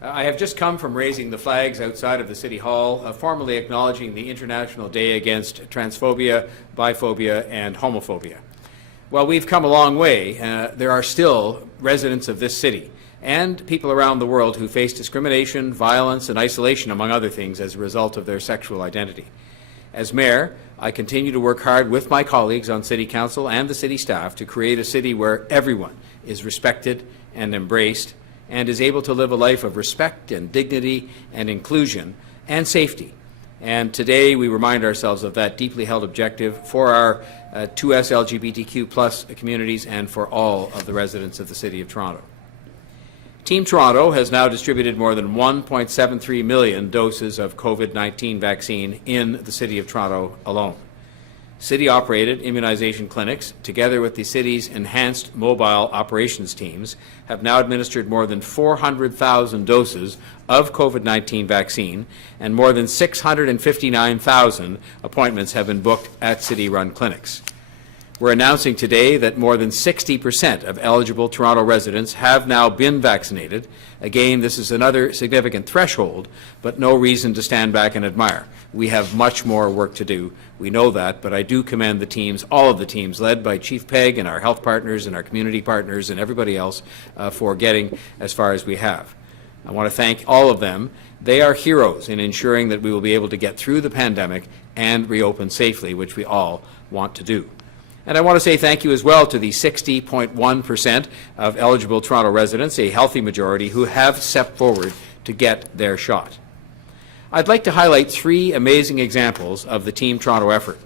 I have just come from raising the flags outside of the City Hall, formally acknowledging the International Day Against Transphobia, Biphobia and Homophobia. While we've come a long way, there are still residents of this city and people around the world who face discrimination, violence and isolation, among other things, as a result of their sexual identity. As Mayor, I continue to work hard with my colleagues on City Council and the City staff to create a city where everyone is respected and embraced and is able to live a life of respect and dignity and inclusion and safety. And today we remind ourselves of that deeply held objective for our 2S LGBTQ+ communities and for all of the residents of the City of Toronto. Team Toronto has now distributed more than 1.73 million doses of COVID-19 vaccine in the City of Toronto alone. City-operated immunization clinics, together with the city's enhanced mobile operations teams, have now administered more than 400,000 doses of COVID-19 vaccine, and more than 659,000 appointments have been booked at city-run clinics. We're announcing today that more than 60% of eligible Toronto residents have now been vaccinated. Again, this is another significant threshold, but no reason to stand back and admire. We have much more work to do. We know that, but I do commend the teams, all of the teams, led by Chief Pegg and our health partners and our community partners and everybody else for getting as far as we have. I want to thank all of them. They are heroes in ensuring that we will be able to get through the pandemic and reopen safely, which we all want to do. And I want to say thank you as well to the 60.1% of eligible Toronto residents, a healthy majority, who have stepped forward to get their shot. I'd like to highlight three amazing examples of the Team Toronto effort.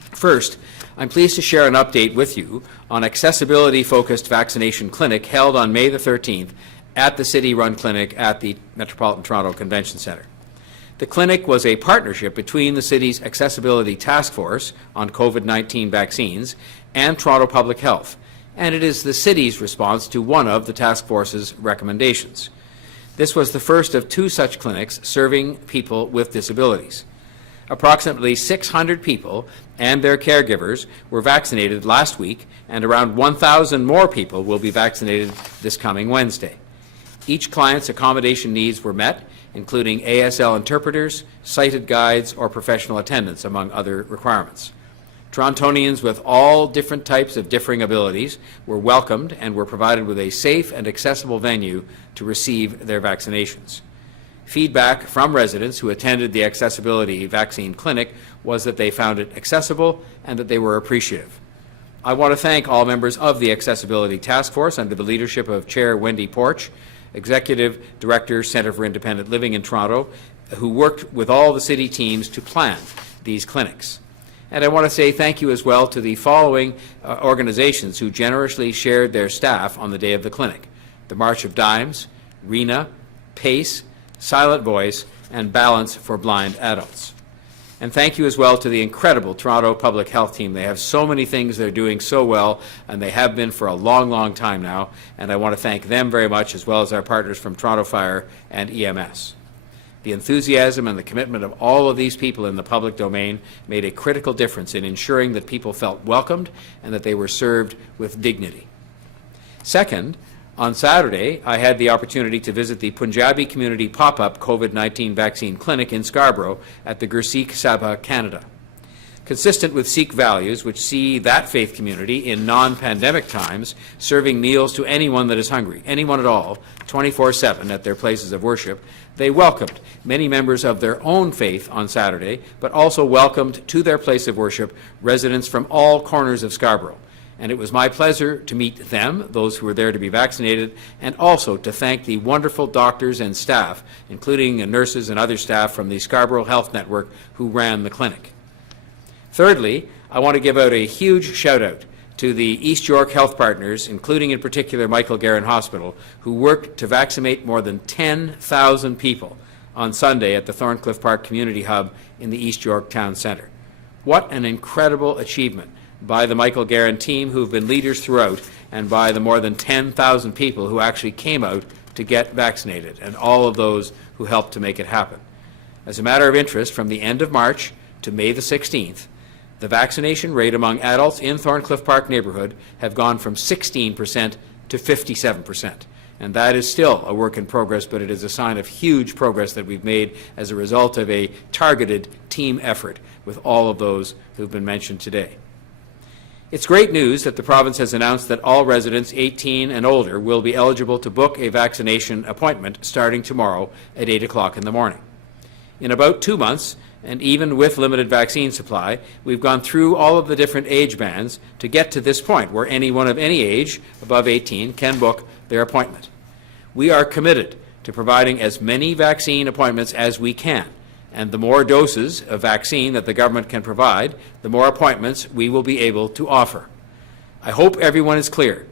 First, I'm pleased to share an update with you on accessibility-focused vaccination clinic held on May the 13th at the city-run clinic at the Metropolitan Toronto Convention Centre. The clinic was a partnership between the city's Accessibility Task Force on COVID-19 vaccines and Toronto Public Health, and it is the city's response to one of the task force's recommendations. This was the first of two such clinics serving people with disabilities. Approximately 600 people and their caregivers were vaccinated last week, and around 1,000 more people will be vaccinated this coming Wednesday. Each client's accommodation needs were met, including ASL interpreters, sighted guides, or professional attendants, among other requirements. Torontonians with all different types of differing abilities were welcomed and were provided with a safe and accessible venue to receive their vaccinations. Feedback from residents who attended the accessibility vaccine clinic was that they found it accessible and that they were appreciative. I want to thank all members of the Accessibility Task Force under the leadership of Chair Wendy Porch, Executive Director, Centre for Independent Living in Toronto, who worked with all the city teams to plan these clinics. And I want to say thank you as well to the following organizations who generously shared their staff on the day of the clinic: the March of Dimes, RENA, PACE, Silent Voice, and Balance for Blind Adults. And thank you as well to the incredible Toronto Public Health team. They have so many things they're doing so well, and they have been for a long, long time now. And I want to thank them very much, as well as our partners from Toronto Fire and EMS. The enthusiasm and the commitment of all of these people in the public domain made a critical difference in ensuring that people felt welcomed and that they were served with dignity. Second, on Saturday, I had the opportunity to visit the Punjabi Community Pop-Up COVID-19 Vaccine Clinic in Scarborough at the Gursikh Sabha, Canada. Consistent with Sikh values, which see that faith community in non-pandemic times serving meals to anyone that is hungry, anyone at all, 24/7 at their places of worship, they welcomed many members of their own faith on Saturday, but also welcomed to their place of worship residents from all corners of Scarborough. And it was my pleasure to meet them, those who were there to be vaccinated, and also to thank the wonderful doctors and staff, including nurses and other staff from the Scarborough Health Network who ran the clinic. Thirdly, I want to give out a huge shout-out to the East York Health Partners, including in particular Michael Garron Hospital, who worked to vaccinate more than 10,000 people on Sunday at the Thorncliffe Park Community Hub in the East York Town Centre. What an incredible achievement by the Michael Garron team, who have been leaders throughout, and by the more than 10,000 people who actually came out to get vaccinated, and all of those who helped to make it happen. As a matter of interest, from the end of March to May the 16th, the vaccination rate among adults in Thorncliffe Park neighbourhood have gone from 16% to 57%. And that is still a work in progress, but it is a sign of huge progress that we've made as a result of a targeted team effort with all of those who've been mentioned today. It's great news that the province has announced that all residents 18 and older will be eligible to book a vaccination appointment starting tomorrow at 8 o'clock in the morning. In about 2 months, and even with limited vaccine supply, we've gone through all of the different age bands to get to this point where anyone of any age above 18 can book their appointment. We are committed to providing as many vaccine appointments as we can, and the more doses of vaccine that the government can provide, the more appointments we will be able to offer. I hope everyone is clear.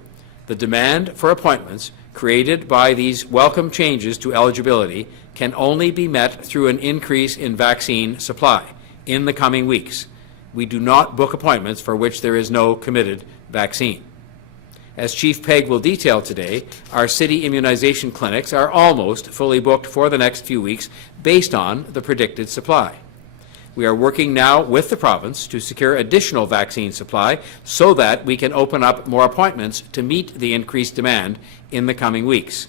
The demand for appointments created by these welcome changes to eligibility can only be met through an increase in vaccine supply in the coming weeks. We do not book appointments for which there is no committed vaccine. As Chief Pegg will detail today, our city immunization clinics are almost fully booked for the next few weeks based on the predicted supply. We are working now with the province to secure additional vaccine supply so that we can open up more appointments to meet the increased demand in the coming weeks.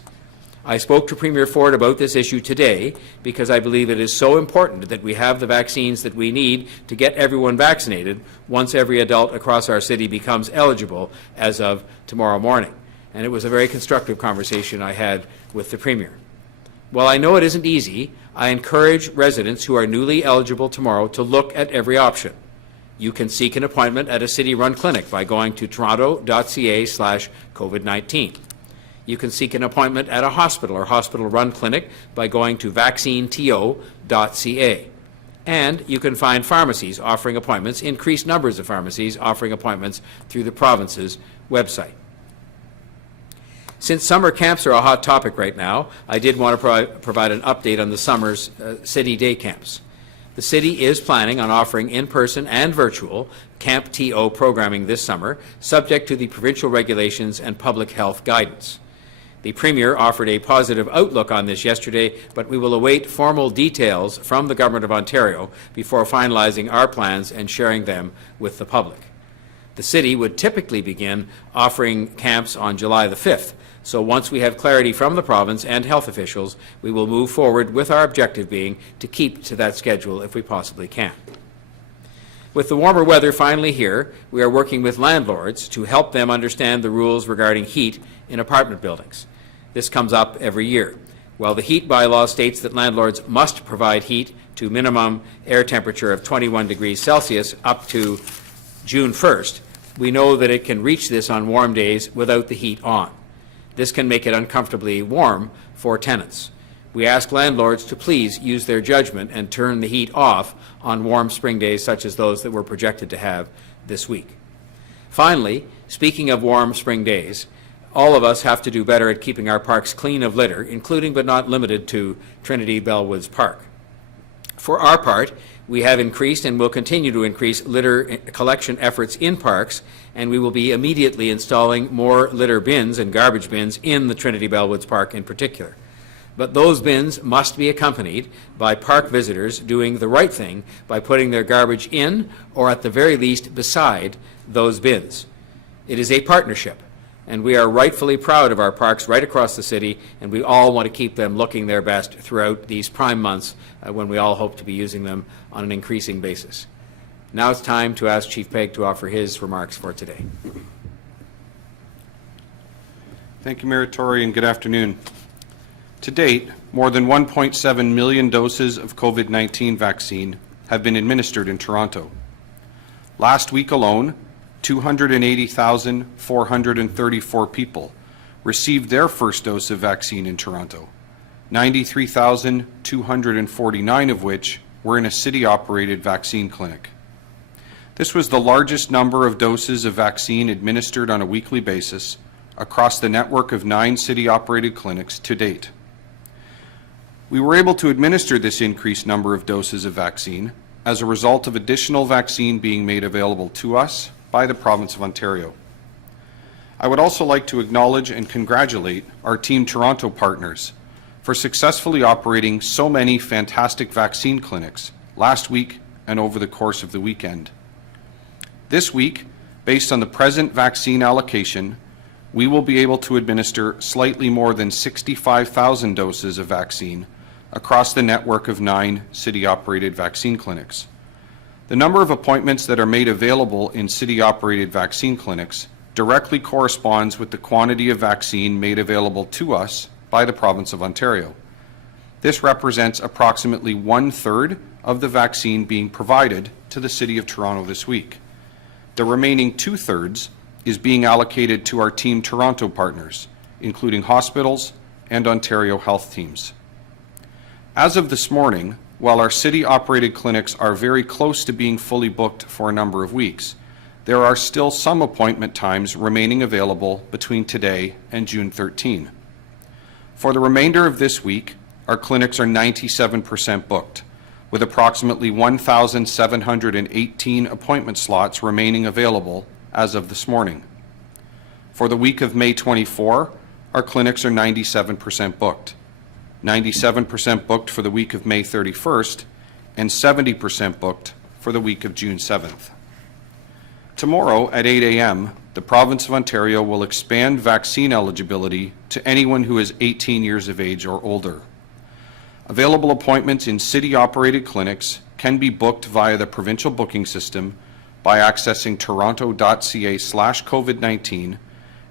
I spoke to Premier Ford about this issue today because I believe it is so important that we have the vaccines that we need to get everyone vaccinated once every adult across our city becomes eligible as of tomorrow morning. And it was a very constructive conversation I had with the Premier. While I know it isn't easy, I encourage residents who are newly eligible tomorrow to look at every option. You can seek an appointment at a city-run clinic by going to toronto.ca/COVID-19. You can seek an appointment at a hospital or hospital-run clinic by going to vaccineto.ca. And you can find pharmacies offering appointments, increased numbers of pharmacies offering appointments through the province's website. Since summer camps are a hot topic right now, I did want to provide an update on the summer's city day camps. The city is planning on offering in-person and virtual Camp TO programming this summer, subject to the provincial regulations and public health guidance. The Premier offered a positive outlook on this yesterday, but we will await formal details from the Government of Ontario before finalizing our plans and sharing them with the public. The city would typically begin offering camps on July the 5th, so once we have clarity from the province and health officials, we will move forward with our objective being to keep to that schedule if we possibly can. With the warmer weather finally here, we are working with landlords to help them understand the rules regarding heat in apartment buildings. This comes up every year. While the heat bylaw states that landlords must provide heat to minimum air temperature of 21 degrees Celsius up to June 1st, we know that it can reach this on warm days without the heat on. This can make it uncomfortably warm for tenants. We ask landlords to please use their judgment and turn the heat off on warm spring days such as those that we're projected to have this week. Finally, speaking of warm spring days, all of us have to do better at keeping our parks clean of litter, including but not limited to Trinity Bellwoods Park. For our part, we have increased and will continue to increase litter collection efforts in parks, and we will be immediately installing more litter bins and garbage bins in the Trinity Bellwoods Park in particular. But those bins must be accompanied by park visitors doing the right thing by putting their garbage in or at the very least beside those bins. It is a partnership, and we are rightfully proud of our parks right across the city, and we all want to keep them looking their best throughout these prime months when we all hope to be using them on an increasing basis. Now it's time to ask Chief Pegg to offer his remarks for today. Thank you, Mayor Tory, and good afternoon. To date, more than 1.7 million doses of COVID-19 vaccine have been administered in Toronto. Last week alone, 280,434 people received their first dose of vaccine in Toronto, 93,249 of which were in a city-operated vaccine clinic. This was the largest number of doses of vaccine administered on a weekly basis across the network of 9 city-operated clinics to date. We were able to administer this increased number of doses of vaccine as a result of additional vaccine being made available to us by the Province of Ontario. I would also like to acknowledge and congratulate our Team Toronto partners for successfully operating so many fantastic vaccine clinics last week and over the course of the weekend. This week, based on the present vaccine allocation, we will be able to administer slightly more than 65,000 doses of vaccine across the network of 9 city-operated vaccine clinics. The number of appointments that are made available in city-operated vaccine clinics directly corresponds with the quantity of vaccine made available to us by the province of Ontario. This represents approximately 1/3 of the vaccine being provided to the City of Toronto this week. The remaining 2/3 is being allocated to our Team Toronto partners, including hospitals and Ontario health teams. As of this morning, while our city-operated clinics are very close to being fully booked for a number of weeks, there are still some appointment times remaining available between today and June 13. For the remainder of this week, our clinics are 97% booked, with approximately 1,718 appointment slots remaining available as of this morning. For the week of May 24, our clinics are 97% booked, 97% booked for the week of May 31st, and 70% booked for the week of June 7th. Tomorrow at 8 a.m., the Province of Ontario will expand vaccine eligibility to anyone who is 18 years of age or older. Available appointments in city-operated clinics can be booked via the provincial booking system by accessing toronto.ca/COVID-19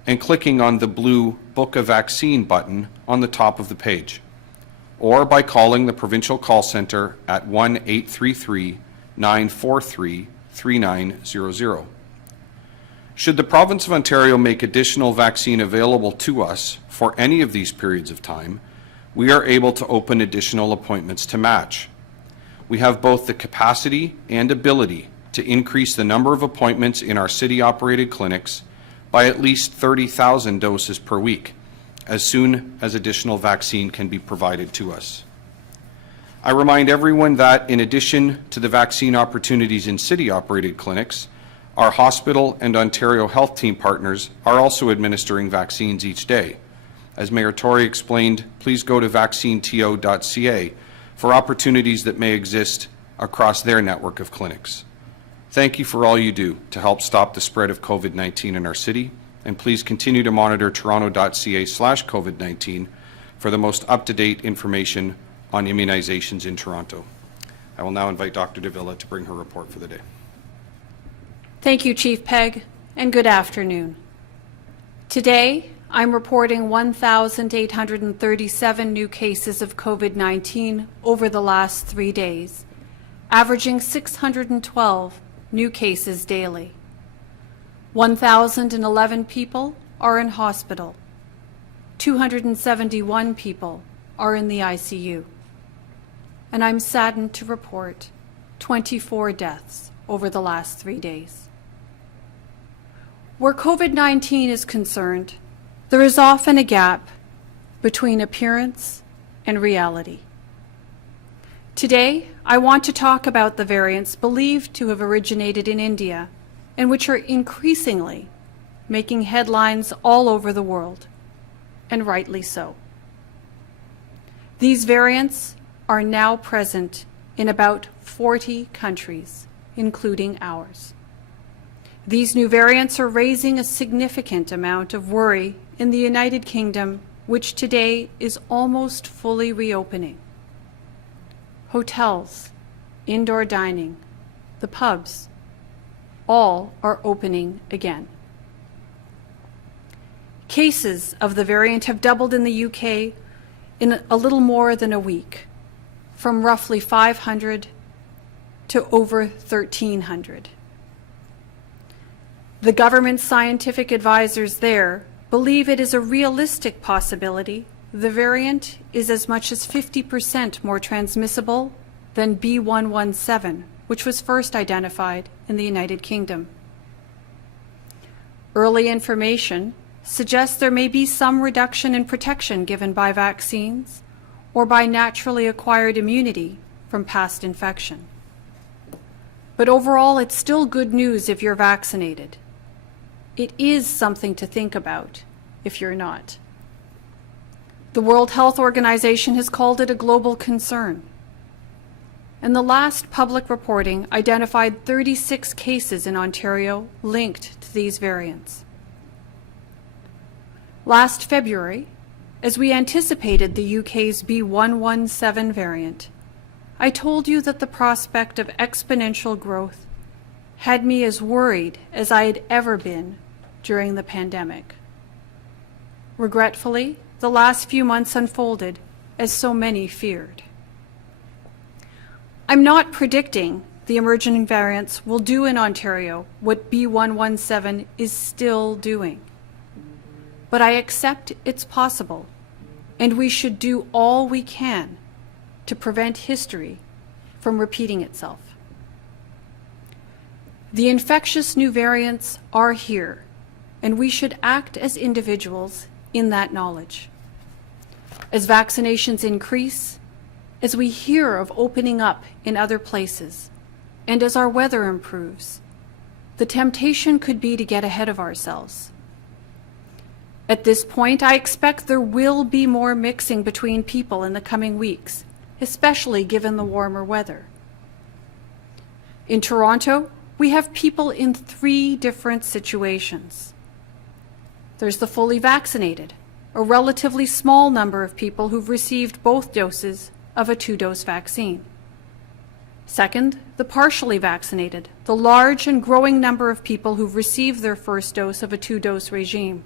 and clicking on the blue Book a Vaccine button on the top of the page, or by calling the provincial call centre at 1-833-943-3900. Should the Province of Ontario make additional vaccine available to us for any of these periods of time, we are able to open additional appointments to match. We have both the capacity and ability to increase the number of appointments in our city-operated clinics by at least 30,000 doses per week, as soon as additional vaccine can be provided to us. I remind everyone that in addition to the vaccine opportunities in city-operated clinics, our hospital and Ontario health team partners are also administering vaccines each day. As Mayor Tory explained, please go to vaccineto.ca for opportunities that may exist across their network of clinics. Thank you for all you do to help stop the spread of COVID-19 in our city, and please continue to monitor toronto.ca/COVID-19 for the most up-to-date information on immunizations in Toronto. I will now invite Dr. Davila to bring her report for the day. Thank you, Chief Pegg, and good afternoon. Today, I'm reporting 1,837 new cases of COVID-19 over the last 3 days, averaging 612 new cases daily. 1,011 people are in hospital. 271 people are in the ICU. And I'm saddened to report 24 deaths over the last 3 days. Where COVID-19 is concerned, there is often a gap between appearance and reality. Today, I want to talk about the variants believed to have originated in India and which are increasingly making headlines all over the world, and rightly so. These variants are now present in about 40 countries, including ours. These new variants are raising a significant amount of worry in the United Kingdom, which today is almost fully reopening. Hotels, indoor dining, the pubs, all are opening again. Cases of the variant have doubled in the UK in a little more than a week, from roughly 500 to over 1,300. The government scientific advisors there believe it is a realistic possibility the variant is as much as 50% more transmissible than B.1.1.7, which was first identified in the United Kingdom. Early information suggests there may be some reduction in protection given by vaccines or by naturally acquired immunity from past infection. But overall, it's still good news if you're vaccinated. It is something to think about if you're not. The World Health Organization has called it a global concern. And the last public reporting identified 36 cases in Ontario linked to these variants. Last February, as we anticipated the UK's B117 variant, I told you that the prospect of exponential growth had me as worried as I had ever been during the pandemic. Regretfully, the last few months unfolded as so many feared. I'm not predicting the emerging variants will do in Ontario what B117 is still doing, but I accept it's possible, and we should do all we can to prevent history from repeating itself. The infectious new variants are here, and we should act as individuals in that knowledge. As vaccinations increase, as we hear of opening up in other places, and as our weather improves, the temptation could be to get ahead of ourselves. At this point, I expect there will be more mixing between people in the coming weeks, especially given the warmer weather. In Toronto, we have people in 3 different situations. There's the fully vaccinated, a relatively small number of people who've received both doses of a 2-dose vaccine. Second, the partially vaccinated, the large and growing number of people who've received their first dose of a 2-dose regime.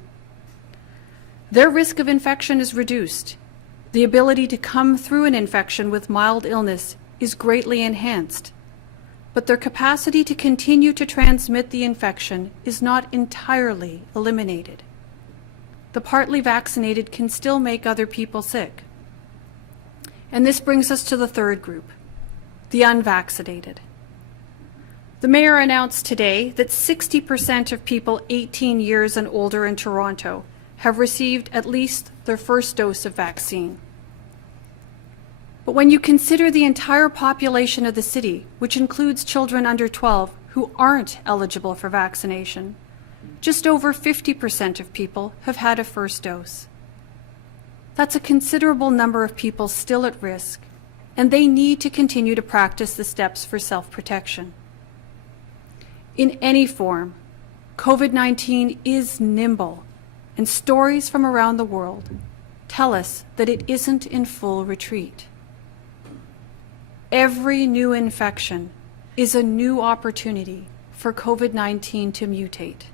Their risk of infection is reduced. The ability to come through an infection with mild illness is greatly enhanced, but their capacity to continue to transmit the infection is not entirely eliminated. The partly vaccinated can still make other people sick. And this brings us to the third group, the unvaccinated. The Mayor announced today that 60% of people 18 years and older in Toronto have received at least their first dose of vaccine. But when you consider the entire population of the city, which includes children under 12 who aren't eligible for vaccination, just over 50% of people have had a first dose. That's a considerable number of people still at risk, and they need to continue to practice the steps for self-protection. In any form, COVID-19 is nimble, and stories from around the world tell us that it isn't in full retreat. Every new infection is a new opportunity for COVID-19 to mutate.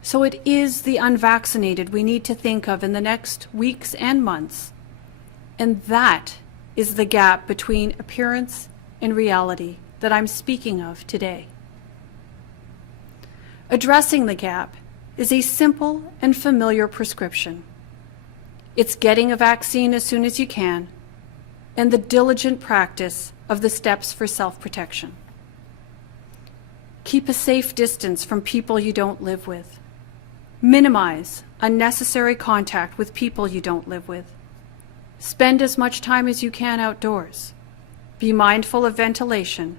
So it is the unvaccinated we need to think of in the next weeks and months, and that is the gap between appearance and reality that I'm speaking of today. Addressing the gap is a simple and familiar prescription. It's getting a vaccine as soon as you can, and the diligent practice of the steps for self-protection. Keep a safe distance from people you don't live with. Minimize unnecessary contact with people you don't live with. Spend as much time as you can outdoors. Be mindful of ventilation,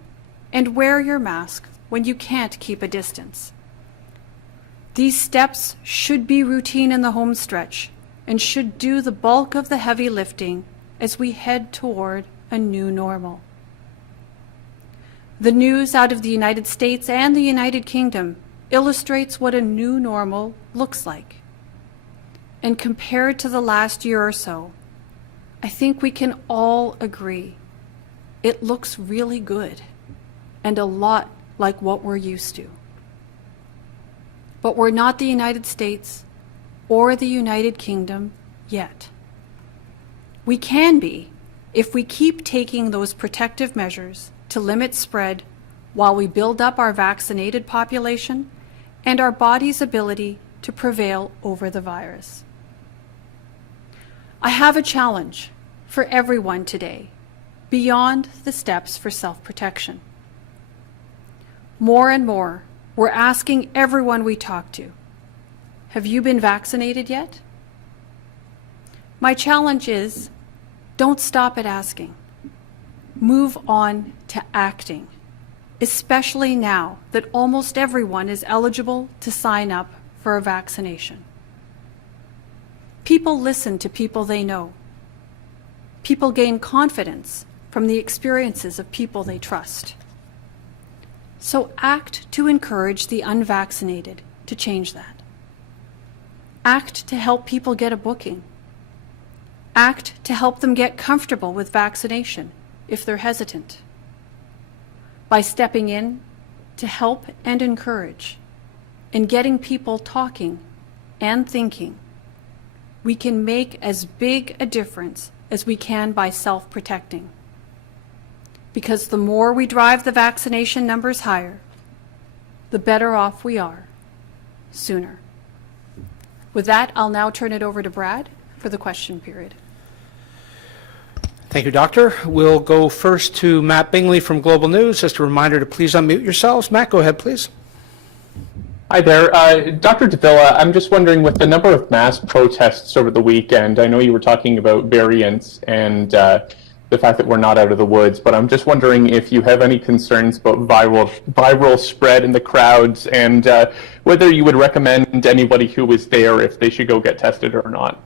and wear your mask when you can't keep a distance. These steps should be routine in the home stretch and should do the bulk of the heavy lifting as we head toward a new normal. The news out of the United States and the United Kingdom illustrates what a new normal looks like. And compared to the last year or so, I think we can all agree it looks really good and a lot like what we're used to. But we're not the United States or the United Kingdom yet. We can be if we keep taking those protective measures to limit spread while we build up our vaccinated population and our body's ability to prevail over the virus. I have a challenge for everyone today beyond the steps for self-protection. More and more, we're asking everyone we talk to, have you been vaccinated yet? My challenge is, don't stop at asking. Move on to acting, especially now that almost everyone is eligible to sign up for a vaccination. People listen to people they know. People gain confidence from the experiences of people they trust. So act to encourage the unvaccinated to change that. Act to help people get a booking. Act to help them get comfortable with vaccination if they're hesitant. By stepping in to help and encourage and getting people talking and thinking, we can make as big a difference as we can by self-protecting. Because the more we drive the vaccination numbers higher, the better off we are sooner. With that, I'll now turn it over to Brad for the question period. Thank you, Doctor. We'll go first to Matt Bingley from Global News. Just a reminder to please unmute yourselves. Matt, go ahead, please. Hi there. Dr. Davila, I'm just wondering, with the number of mass protests over the weekend, I know you were talking about variants and the fact that we're not out of the woods, but I'm just wondering if you have any concerns about viral spread in the crowds, and whether you would recommend anybody who was there if they should go get tested or not.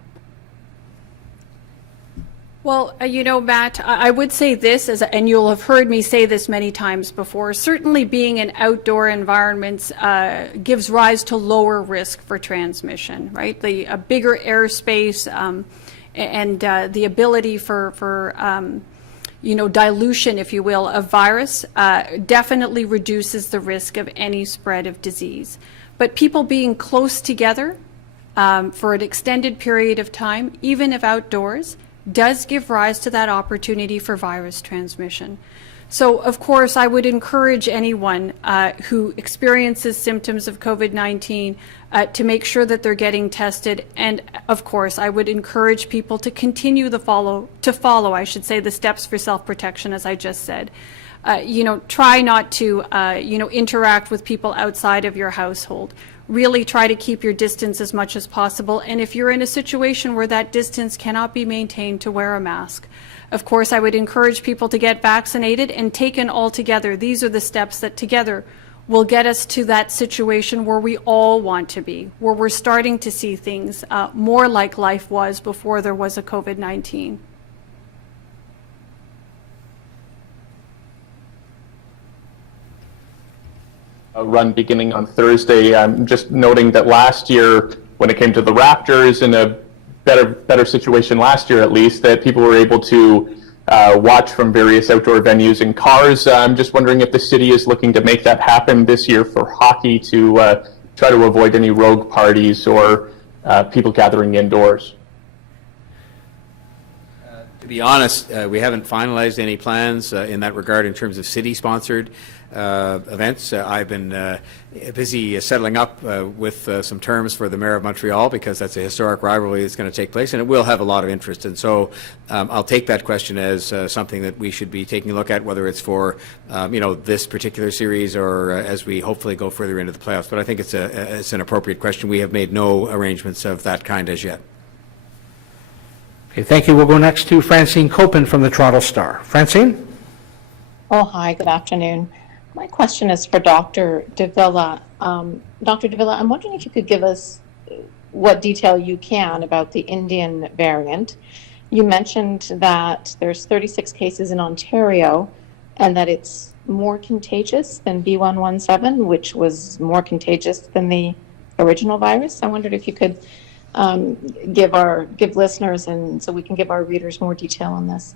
Well, you know, Matt, I would say this, and you'll have heard me say this many times before, certainly being in outdoor environments gives rise to lower risk for transmission, right? A bigger airspace and the ability for dilution, if you will, of virus definitely reduces the risk of any spread of disease. But people being close together for an extended period of time, even if outdoors, does give rise to that opportunity for virus transmission. So, of course, I would encourage anyone who experiences symptoms of COVID-19 to make sure that they're getting tested. And, of course, I would encourage people to continue to follow the steps for self-protection, as I just said. Try not to, interact with people outside of your household. Really try to keep your distance as much as possible. And if you're in a situation where that distance cannot be maintained, to wear a mask. Of course, I would encourage people to get vaccinated, and taken all together, these are the steps that together will get us to that situation where we all want to be, where we're starting to see things more like life was before there was a COVID-19. Run beginning on Thursday. I'm just noting that last year, when it came to the Raptors, in a better situation last year at least, that people were able to watch from various outdoor venues in cars. I'm just wondering if the city is looking to make that happen this year for hockey, to try to avoid any rogue parties or people gathering indoors. To be honest, we haven't finalized any plans in that regard in terms of city-sponsored events. I've been busy settling up with some terms for the Mayor of Montreal, because that's a historic rivalry that's going to take place, and it will have a lot of interest. And so I'll take that question as something that we should be taking a look at, whether it's for this particular series or as we hopefully go further into the playoffs. But I think it's an appropriate question. We have made no arrangements of that kind as yet. Okay, thank you. We'll go next to Francine Copen from the Toronto Star. Francine? Oh, hi, good afternoon. My question is for Dr. Davila. Dr. Davila, I'm wondering if you could give us what detail you can about the Indian variant. You mentioned that there's 36 cases in Ontario and that it's more contagious than B117, which was more contagious than the original virus. I wondered if you could give listeners, and so we can give our readers more detail on this.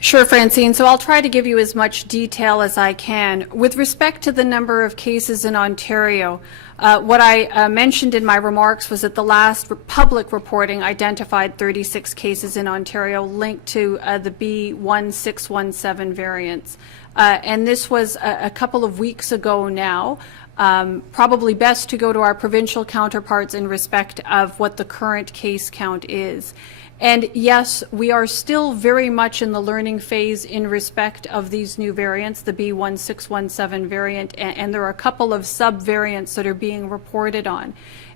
Sure, Francine. So I'll try to give you as much detail as I can. With respect to the number of cases in Ontario, what I mentioned in my remarks was that the last public reporting identified 36 cases in Ontario linked to the B1617 variants. And this was a couple of weeks ago now. Probably best to go to our provincial counterparts in respect of what the current case count is. And yes, we are still very much in the learning phase in respect of these new variants, the B1617 variant, and there are a couple of sub-variants that are being reported on.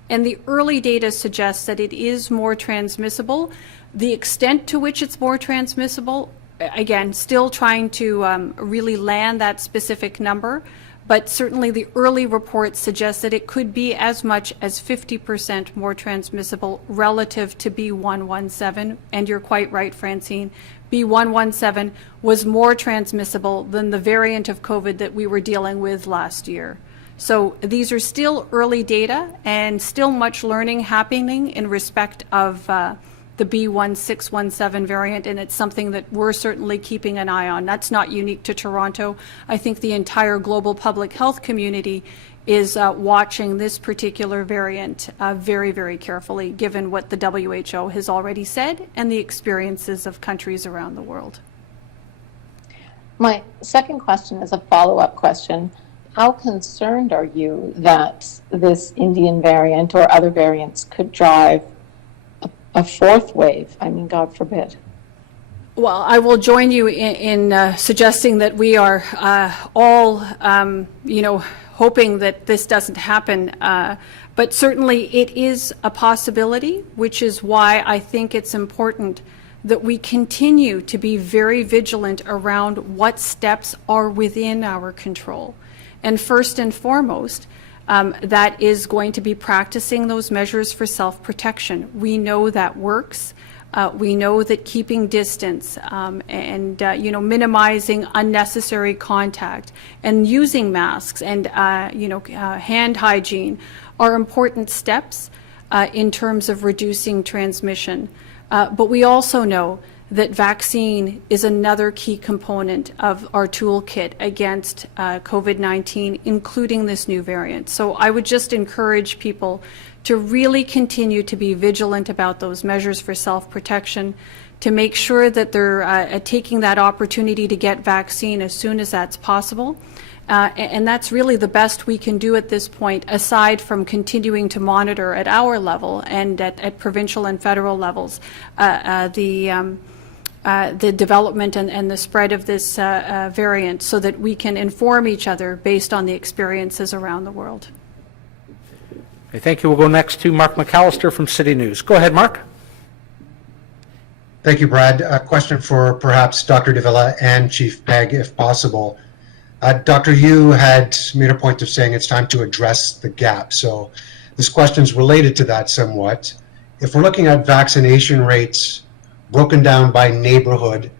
And the early data suggests that it is more transmissible. The extent to which it's more transmissible, again, still trying to really land that specific number, but certainly the early reports suggest that it could be as much as 50% more transmissible relative to B117. And you're quite right, Francine. B117 was more transmissible than the variant of COVID that we were dealing with last year. So these are still early data and still much learning happening in respect of the B1617 variant, and it's something that we're certainly keeping an eye on. That's not unique to Toronto. I think the entire global public health community is watching this particular variant very, very carefully, given what the WHO has already said and the experiences of countries around the world. My second question is a follow-up question. How concerned are you that this Indian variant or other variants could drive a fourth wave? I mean, God forbid. Well, I will join you in suggesting that we are all, hoping that this doesn't happen. But certainly it is a possibility, which is why I think it's important that we continue to be very vigilant around what steps are within our control. And first and foremost, that is going to be practicing those measures for self-protection. We know that works. We know that keeping distance and minimizing unnecessary contact and using masks and hand hygiene are important steps in terms of reducing transmission. But we also know that vaccine is another key component of our toolkit against COVID-19, including this new variant. So I would just encourage people to really continue to be vigilant about those measures for self-protection, to make sure that they're taking that opportunity to get vaccine as soon as that's possible. And that's really the best we can do at this point, aside from continuing to monitor at our level and at provincial and federal levels the development and the spread of this variant, so that we can inform each other based on the experiences around the world. Okay, thank you. We'll go next to Mark McAllister from City News. Go ahead, Mark. Thank you, Brad. A question for perhaps Dr. Davila and Chief Pegg, if possible. Doctor, you had made a point of saying it's time to address the gap. So this question is related to that somewhat. If we're looking at vaccination rates broken down by neighborhood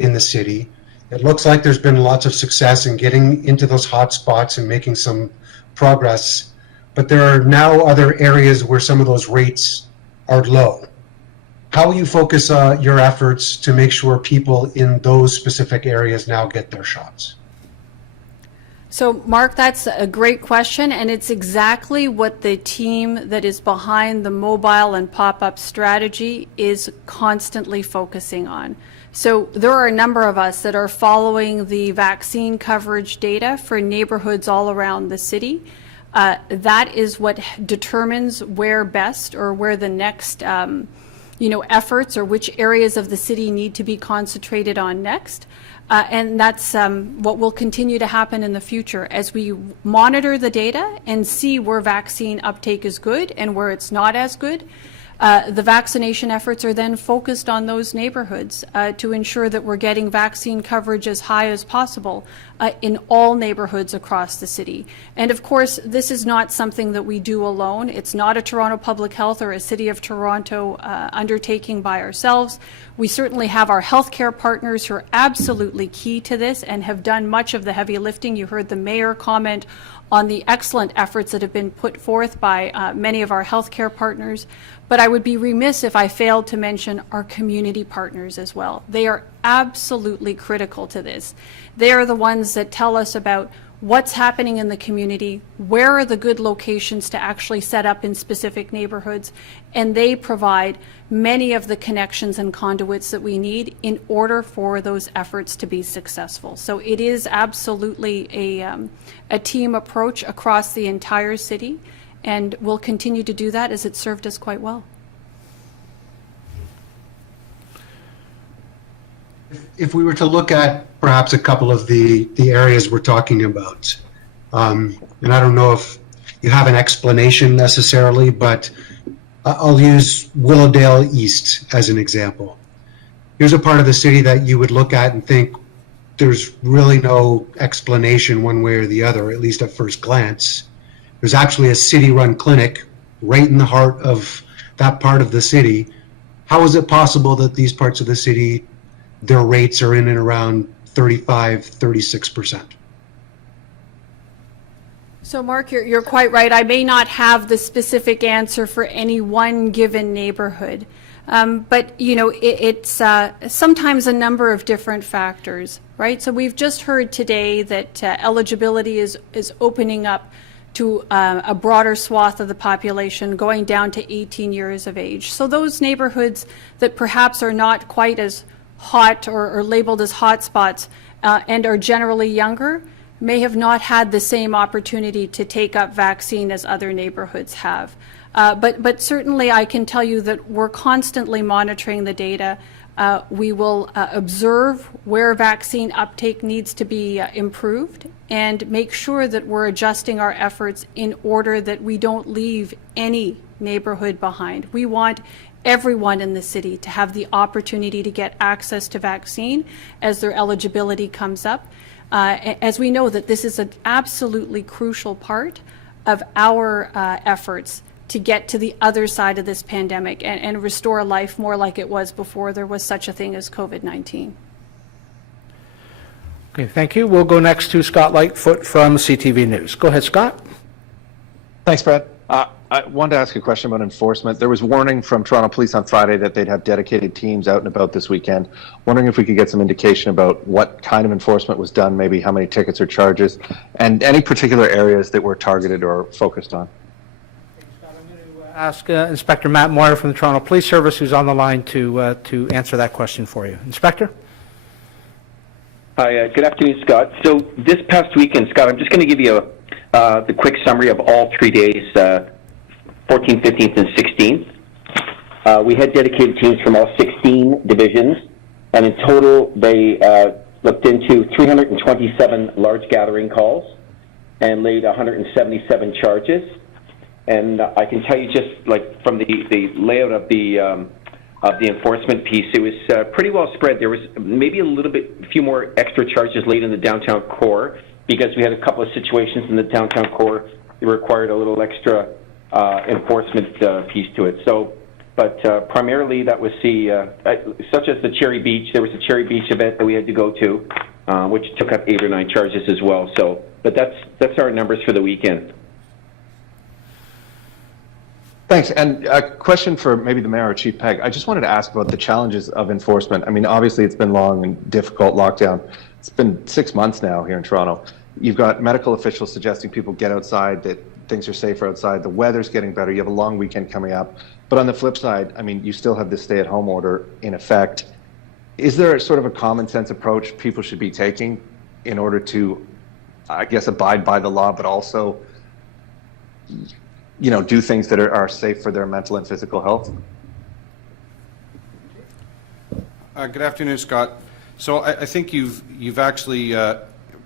in the city, it looks like there's been lots of success in getting into those hot spots and making some progress. But there are now other areas where some of those rates are low. How will you focus your efforts to make sure people in those specific areas now get their shots? So, Mark, that's a great question, and it's exactly what the team that is behind the mobile and pop-up strategy is constantly focusing on. So there are a number of us that are following the vaccine coverage data for neighborhoods all around the city. That is what determines where best, or where the next efforts, or which areas of the city need to be concentrated on next. And that's what will continue to happen in the future as we monitor the data and see where vaccine uptake is good and where it's not as good. The vaccination efforts are then focused on those neighborhoods to ensure that we're getting vaccine coverage as high as possible in all neighborhoods across the city. And of course, this is not something that we do alone. It's not a Toronto Public Health or a City of Toronto undertaking by ourselves. We certainly have our healthcare partners who are absolutely key to this and have done much of the heavy lifting. You heard the mayor comment on the excellent efforts that have been put forth by many of our healthcare partners. But I would be remiss if I failed to mention our community partners as well. They are absolutely critical to this. They are the ones that tell us about what's happening in the community, where are the good locations to actually set up in specific neighborhoods, and they provide many of the connections and conduits that we need in order for those efforts to be successful. So it is absolutely a team approach across the entire city, and we'll continue to do that as it served us quite well. If we were to look at perhaps a couple of the areas we're talking about, and I don't know if you have an explanation necessarily, but I'll use Willowdale East as an example. Here's a part of the city that you would look at and think there's really no explanation one way or the other, at least at first glance. There's actually a city-run clinic right in the heart of that part of the city. How is it possible that these parts of the city, their rates are in and around 35, 36%? So, Mark, you're quite right. I may not have the specific answer for any one given neighborhood. But, you know, it's sometimes a number of different factors, right? So we've just heard today that eligibility is opening up to a broader swath of the population, going down to 18 years of age. So those neighborhoods that perhaps are not quite as hot or labeled as hot spots and are generally younger may have not had the same opportunity to take up vaccine as other neighborhoods have. But certainly I can tell you that we're constantly monitoring the data. We will observe where vaccine uptake needs to be improved and make sure that we're adjusting our efforts in order that we don't leave any neighborhood behind. We want everyone in the city to have the opportunity to get access to vaccine as their eligibility comes up. As we know that this is an absolutely crucial part of our efforts to get to the other side of this pandemic and restore life more like it was before there was such a thing as COVID-19. Okay, thank you. We'll go next to Scott Lightfoot from CTV News. Go ahead, Scott. Thanks, Brad. I wanted to ask a question about enforcement. There was warning from Toronto Police on Friday that they'd have dedicated teams out and about this weekend. Wondering if we could get some indication about what kind of enforcement was done, maybe how many tickets or charges, and any particular areas that were targeted or focused on. Ask Inspector Matt Moyer from the Toronto Police Service, who's on the line to answer that question for you. Inspector? Hi, good afternoon, Scott. So this past weekend, Scott, I'm just going to give you the quick summary of all 3 days, 14th, 15th, and 16th. We had dedicated teams from all 16 divisions, and in total they looked into 327 large gathering calls and laid 177 charges. And I can tell you, just like from the layout of the enforcement piece, it was pretty well spread. There was maybe a few more extra charges laid in the downtown core because we had a couple of situations in the downtown core that required a little extra enforcement piece to it. So, but primarily that was such as the Cherry Beach. There was a Cherry Beach event that we had to go to, which took up 8 or 9 charges as well. So, but that's our numbers for the weekend. Thanks. And a question for maybe the Mayor or Chief Pegg. I just wanted to ask about the challenges of enforcement. I mean, obviously it's been long and difficult lockdown. It's been 6 months now here in Toronto. You've got medical officials suggesting people get outside, that things are safer outside. The weather's getting better. You have a long weekend coming up. But on the flip side, I mean, you still have this stay-at-home order in effect. Is there sort of a common sense approach people should be taking in order to, I guess, abide by the law, but also, you know, do things that are safe for their mental and physical health? Good afternoon, Scott. So I think you've actually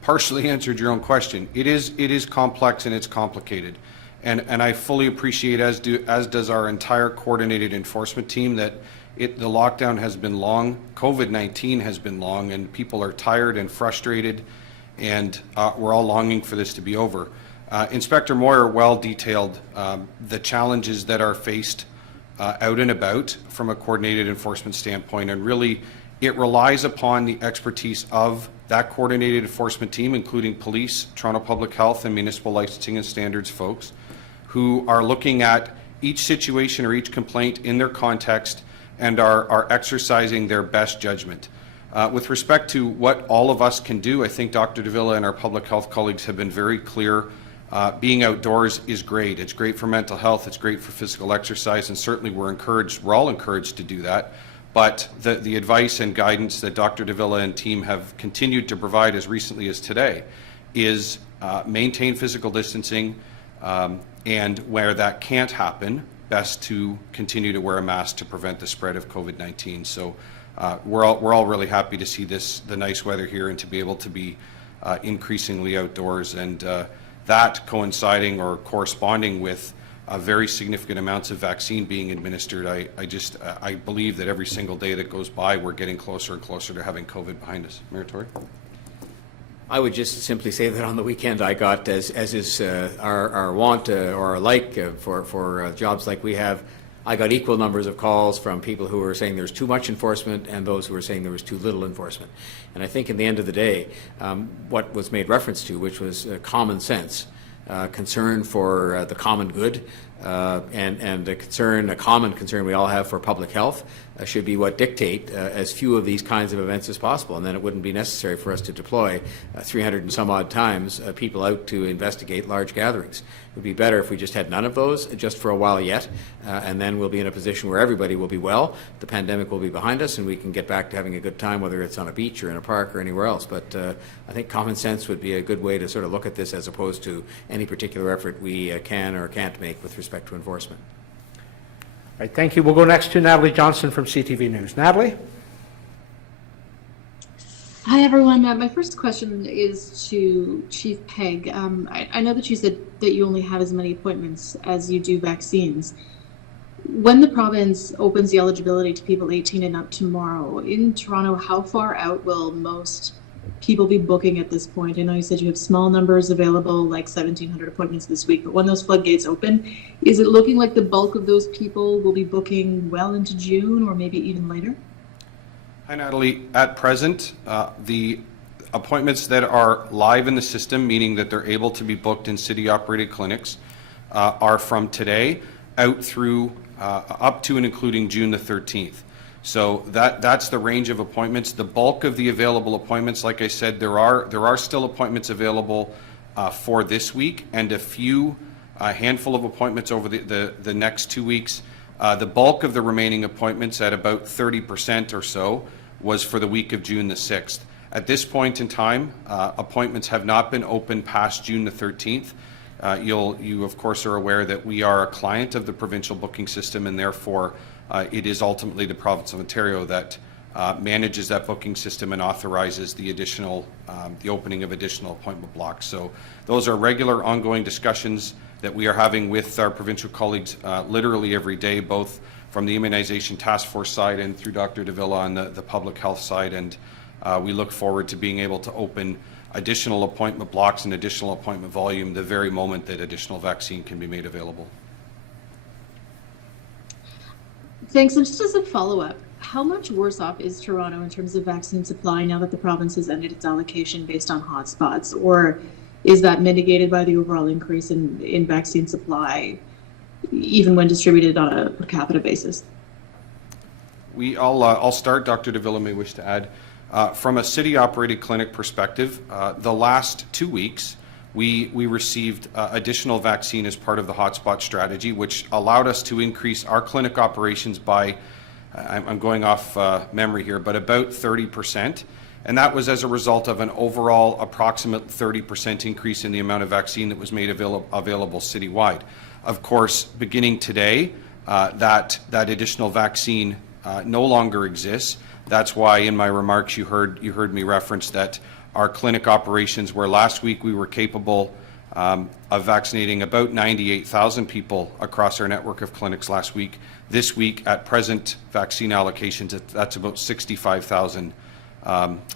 partially answered your own question. It is complex and it's complicated, and I fully appreciate, as does our entire coordinated enforcement team, that the lockdown has been long, COVID-19 has been long, and people are tired and frustrated, and we're all longing for this to be over. Inspector Moyer well detailed the challenges that are faced out and about from a coordinated enforcement standpoint, and really it relies upon the expertise of that coordinated enforcement team, including police, Toronto Public Health, and municipal licensing and standards folks, who are looking at each situation or each complaint in their context and are exercising their best judgment. With respect to what all of us can do, I think Dr. Davila and our public health colleagues have been very clear. Being outdoors is great. It's great for mental health. It's great for physical exercise, and certainly we're all encouraged to do that. But the advice and guidance that Dr. Davila and team have continued to provide as recently as today is maintain physical distancing, and where that can't happen, best to continue to wear a mask to prevent the spread of COVID-19. So we're all really happy to see the nice weather here and to be able to be increasingly outdoors, and that coinciding or corresponding with very significant amounts of vaccine being administered. I believe that every single day that goes by, we're getting closer and closer to having COVID behind us. Mayor Tory? I would just simply say that on the weekend I got, as is our want or our like for jobs like we have, I got equal numbers of calls from people who were saying there's too much enforcement and those who were saying there was too little enforcement. And I think in the end of the day, what was made reference to, which was common sense, concern for the common good and a common concern we all have for public health should be what dictate as few of these kinds of events as possible, and then it wouldn't be necessary for us to deploy 300 and some odd times people out to investigate large gatherings. It would be better if we just had none of those just for a while yet, and then we'll be in a position where everybody will be well, the pandemic will be behind us, and we can get back to having a good time, whether it's on a beach or in a park or anywhere else. But I think common sense would be a good way to sort of look at this as opposed to any particular effort we can or can't make with respect to enforcement. All right, thank you. We'll go next to Natalie Johnson from CTV News. Natalie? Hi, everyone. My first question is to Chief Pegg. I know that you said that you only have as many appointments as you do vaccines. When the province opens the eligibility to people 18 and up tomorrow, in Toronto, how far out will most people be booking at this point? I know you said you have small numbers available, like 1,700 appointments this week, but when those floodgates open, is it looking like the bulk of those people will be booking well into June or maybe even later? Hi, Natalie. At present, the appointments that are live in the system, meaning that they're able to be booked in city-operated clinics, are from today out through up to and including June the 13th. So that's the range of appointments. The bulk of the available appointments, like I said, there are still appointments available for this week, and a handful of appointments over the next 2 weeks. The bulk of the remaining appointments, at about 30% or so, was for the week of June the 6th. At this point in time, appointments have not been open past June the 13th. You of course are aware that we are a client of the provincial booking system, and therefore it is ultimately the province of Ontario that manages that booking system and authorizes the opening of additional appointment blocks. So those are regular ongoing discussions that we are having with our provincial colleagues literally every day, both from the immunization task force side and through Dr. Davila on the public health side. And we look forward to being able to open additional appointment blocks and additional appointment volume the very moment that additional vaccine can be made available. Thanks. And just as a follow-up, how much worse off is Toronto in terms of vaccine supply now that the province has ended its allocation based on hotspots? Or is that mitigated by the overall increase in vaccine supply, even when distributed on a per capita basis? I'll start. Dr. Davila may wish to add. From a city-operated clinic perspective, the last 2 weeks, we received additional vaccine as part of the hotspot strategy, which allowed us to increase our clinic operations by, I'm going off memory here, but about 30%. And that was as a result of an overall approximate 30% increase in the amount of vaccine that was made available citywide. Of course, beginning today, that additional vaccine no longer exists. That's why in my remarks you heard me reference that our clinic operations, where last week we were capable of vaccinating about 98,000 people across our network of clinics last week. This week, at present vaccine allocations, that's about 65,000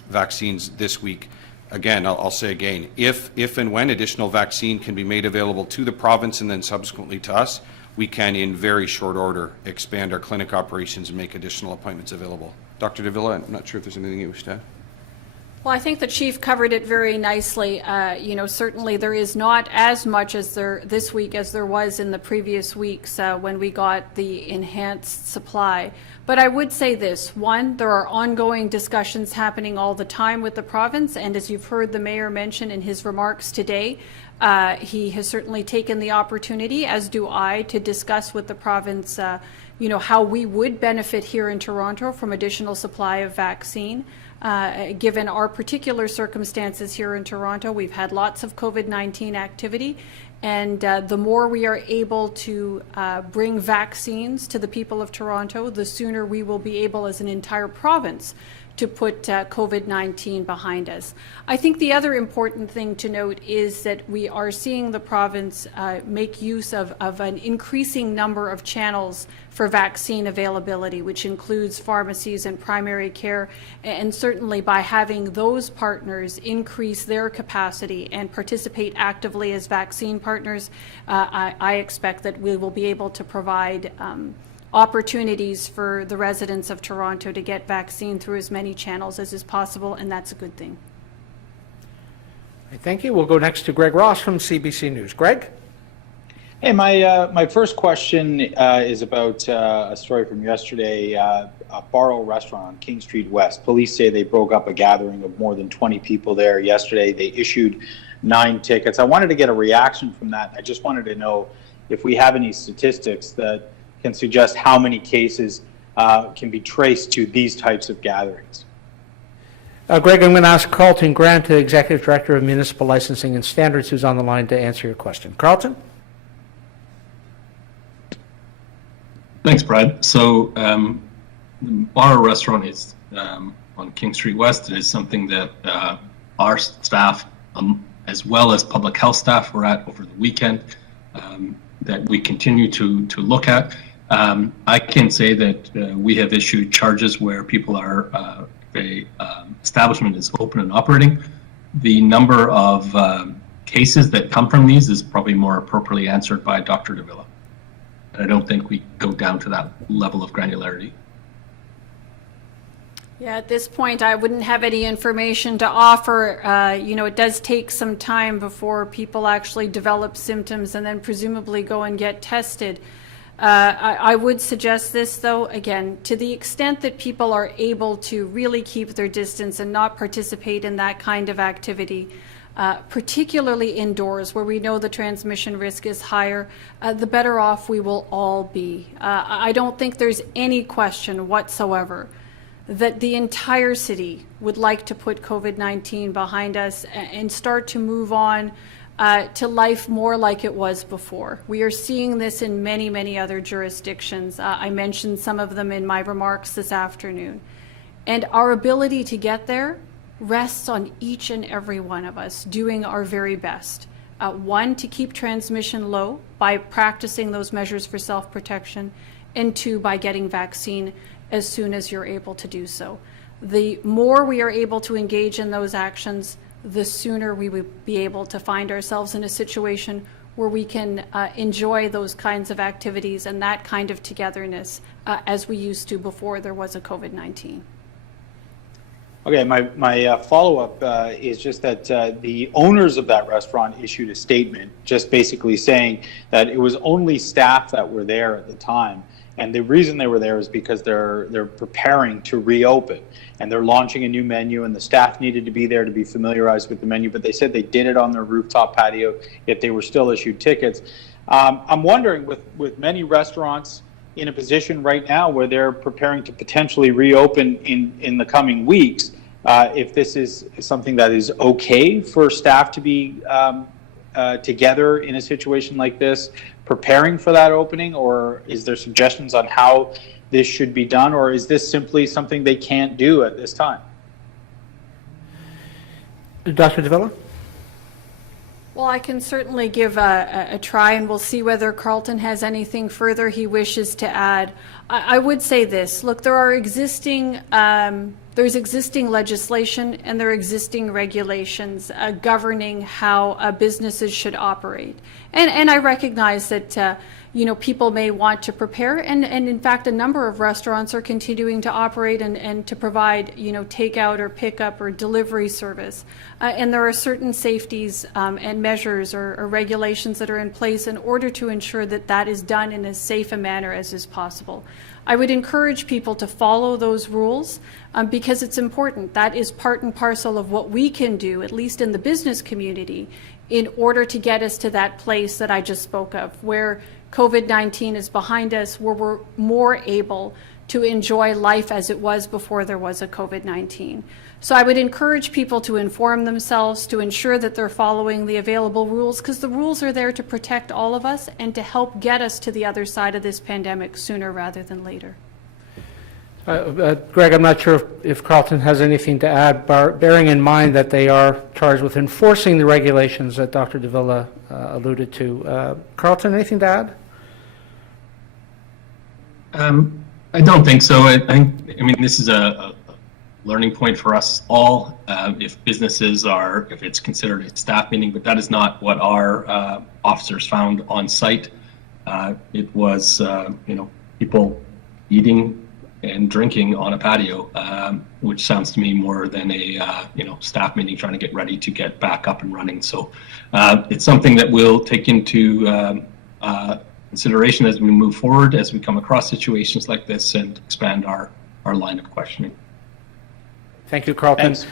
vaccines this week. Again, I'll say again, if and when additional vaccine can be made available to the province and then subsequently to us, we can, in very short order, expand our clinic operations and make additional appointments available. Dr. Davila, I'm not sure if there's anything you wish to add. Well, I think the Chief covered it very nicely. Certainly there is not as much as there this week as there was in the previous weeks when we got the enhanced supply. But I would say this. One, there are ongoing discussions happening all the time with the province, and as you've heard the Mayor mention in his remarks today, he has certainly taken the opportunity, as do I, to discuss with the province how we would benefit here in Toronto from additional supply of vaccine. Given our particular circumstances here in Toronto, we've had lots of COVID-19 activity, and the more we are able to bring vaccines to the people of Toronto, the sooner we will be able, as an entire province, to put COVID-19 behind us. I think the other important thing to note is that we are seeing the province make use of an increasing number of channels for vaccine availability, which includes pharmacies and primary care, and certainly by having those partners increase their capacity and participate actively as vaccine partners, I expect that we will be able to provide opportunities for the residents of Toronto to get vaccine through as many channels as is possible, and that's a good thing. Thank you. We'll go next to Greg Ross from CBC News. Greg? Hey, my first question is about a story from yesterday. A Barrow restaurant on King Street West. Police say they broke up a gathering of more than 20 people there yesterday. They issued 9 tickets. I wanted to get a reaction from that. I just wanted to know if we have any statistics that can suggest how many cases can be traced to these types of gatherings. Greg, I'm going to ask Carlton Grant, the Executive Director of Municipal Licensing and Standards, who's on the line to answer your question. Carlton? Thanks, Brad. So the Barrow restaurant is on King Street West. It is something that our staff, as well as public health staff, were at over the weekend, that we continue to look at. I can say that we have issued charges where people are, if a establishment is open and operating. The number of cases that come from these is probably more appropriately answered by Dr. Davila. I don't think we go down to that level of granularity. Yeah, at this point, I wouldn't have any information to offer. It does take some time before people actually develop symptoms and then presumably go and get tested. I would suggest this, though, again, to the extent that people are able to really keep their distance and not participate in that kind of activity, particularly indoors where we know the transmission risk is higher, the better off we will all be. I don't think there's any question whatsoever that the entire city would like to put COVID-19 behind us and start to move on to life more like it was before. We are seeing this in many, many other jurisdictions. I mentioned some of them in my remarks this afternoon. And our ability to get there rests on each and every one of us doing our very best. One, to keep transmission low by practicing those measures for self-protection, and 2, by getting vaccine as soon as you're able to do so. The more we are able to engage in those actions, the sooner we will be able to find ourselves in a situation where we can enjoy those kinds of activities and that kind of togetherness as we used to before there was a COVID-19. Okay, my follow-up is just that the owners of that restaurant issued a statement just basically saying that it was only staff that were there at the time. And the reason they were there is because they're preparing to reopen, and they're launching a new menu, and the staff needed to be there to be familiarized with the menu. But they said they did it on their rooftop patio, yet they were still issued tickets. I'm wondering, with many restaurants in a position right now where they're preparing to potentially reopen in the coming weeks, if this is something that is okay for staff to be together in a situation like this, preparing for that opening, or is there suggestions on how this should be done, or is this simply something they can't do at this time? Dr. Davila? Well, I can certainly give a try, and we'll see whether Carlton has anything further he wishes to add. I would say this. Look, there are there's existing legislation and there are existing regulations governing how businesses should operate. And I recognize that people may want to prepare, and in fact a number of restaurants are continuing to operate and to provide takeout or pickup or delivery service. And there are certain safeties and measures or regulations that are in place in order to ensure that that is done in as safe a manner as is possible. I would encourage people to follow those rules because it's important. That is part and parcel of what we can do, at least in the business community, in order to get us to that place that I just spoke of, where COVID-19 is behind us, where we're more able to enjoy life as it was before there was a COVID-19. So I would encourage people to inform themselves, to ensure that they're following the available rules, because the rules are there to protect all of us and to help get us to the other side of this pandemic sooner rather than later. Greg, I'm not sure if Carlton has anything to add, bearing in mind that they are charged with enforcing the regulations that Dr. Davila alluded to. Carlton, anything to add? I don't think so. I mean, this is a learning point for us all. If businesses if it's considered a staff meeting, but that is not what our officers found on site. It was, people eating and drinking on a patio, which sounds to me more than a staff meeting trying to get ready to get back up and running. So it's something that we'll take into consideration as we move forward, as we come across situations like this, and expand our line of questioning. Thank you, Carlton. Thanks.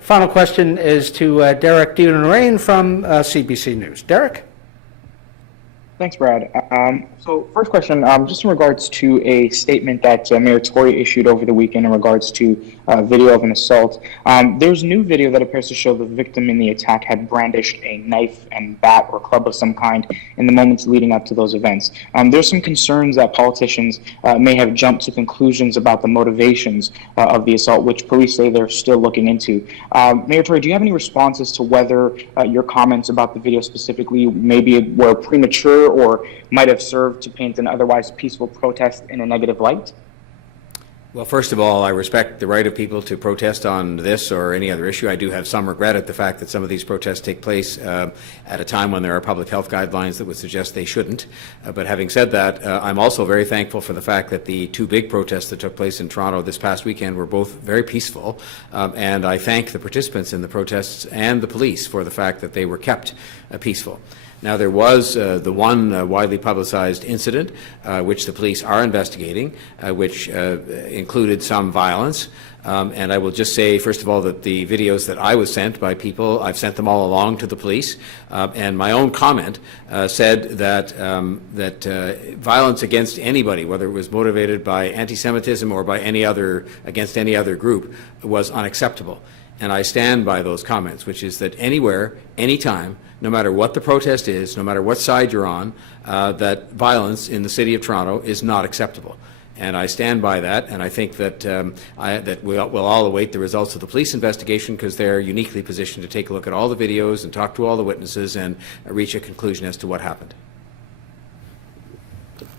Final question is to Derek Dionarain from CBC News. Derek? Thanks, Brad. So first question, just in regards to a statement that Mayor Tory issued over the weekend in regards to video of an assault. There's new video that appears to show the victim in the attack had brandished a knife and bat or club of some kind in the moments leading up to those events. There's some concerns that politicians may have jumped to conclusions about the motivations of the assault, which police say they're still looking into. Mayor Tory, do you have any responses to whether your comments about the video specifically maybe were premature or might have served to paint an otherwise peaceful protest in a negative light? Well, first of all, I respect the right of people to protest on this or any other issue. I do have some regret at the fact that some of these protests take place at a time when there are public health guidelines that would suggest they shouldn't. But having said that, I'm also very thankful for the fact that the two big protests that took place in Toronto this past weekend were both very peaceful. And I thank the participants in the protests and the police for the fact that they were kept peaceful. Now, there was the one widely publicized incident, which the police are investigating, which included some violence. And I will just say, first of all, that the videos that I was sent by people, I've sent them all along to the police. And my own comment said that, violence against anybody, whether it was motivated by anti-Semitism or by against any other group, was unacceptable. And I stand by those comments, which is that anywhere, anytime, no matter what the protest is, no matter what side you're on, that violence in the City of Toronto is not acceptable. And I stand by that, and I think that, that we'll all await the results of the police investigation, because they're uniquely positioned to take a look at all the videos and talk to all the witnesses and reach a conclusion as to what happened.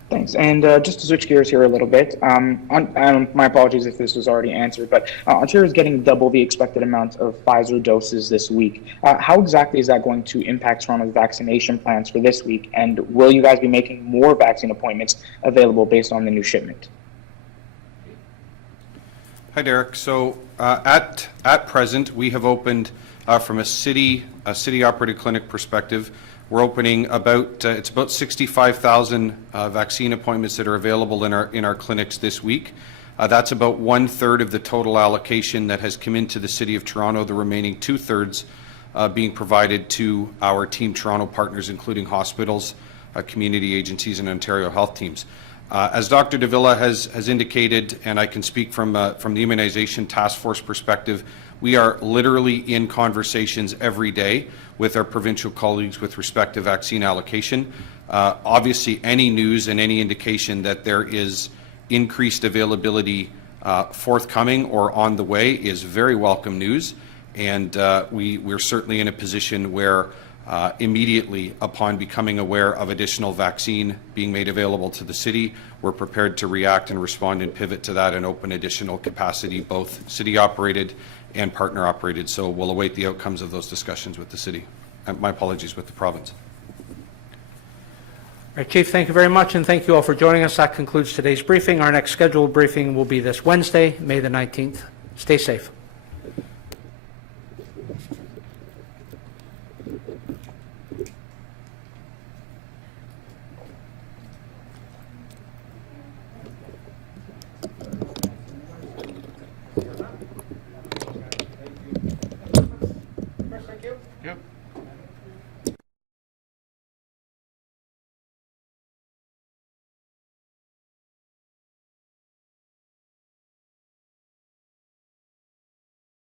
Thanks. And just to switch gears here a little bit, my apologies if this was already answered, but Ontario is getting double the expected amount of Pfizer doses this week. How exactly is that going to impact Toronto's vaccination plans for this week? And will you guys be making more vaccine appointments available based on the new shipment? Hi, Derek. So at present, we have opened from a city-operated clinic perspective. We're opening it's about 65,000 vaccine appointments that are available in our clinics this week. That's about 1/3 of the total allocation that has come into the City of Toronto, the remaining 2/3 being provided to our Team Toronto partners, including hospitals, community agencies, and Ontario health teams. As Dr. Davila has indicated, and I can speak from the immunization task force perspective, we are literally in conversations every day with our provincial colleagues with respect to vaccine allocation. Obviously, any news and any indication that there is increased availability forthcoming or on the way is very welcome news, and we're certainly in a position where immediately upon becoming aware of additional vaccine being made available to the city, we're prepared to react and respond and pivot to that and open additional capacity, both city-operated and partner-operated. So we'll await the outcomes of those discussions with the city. My apologies, with the province. All right, Chief, thank you very much, and thank you all for joining us. That concludes today's briefing. Our next scheduled briefing will be this Wednesday, May the 19th. Stay safe.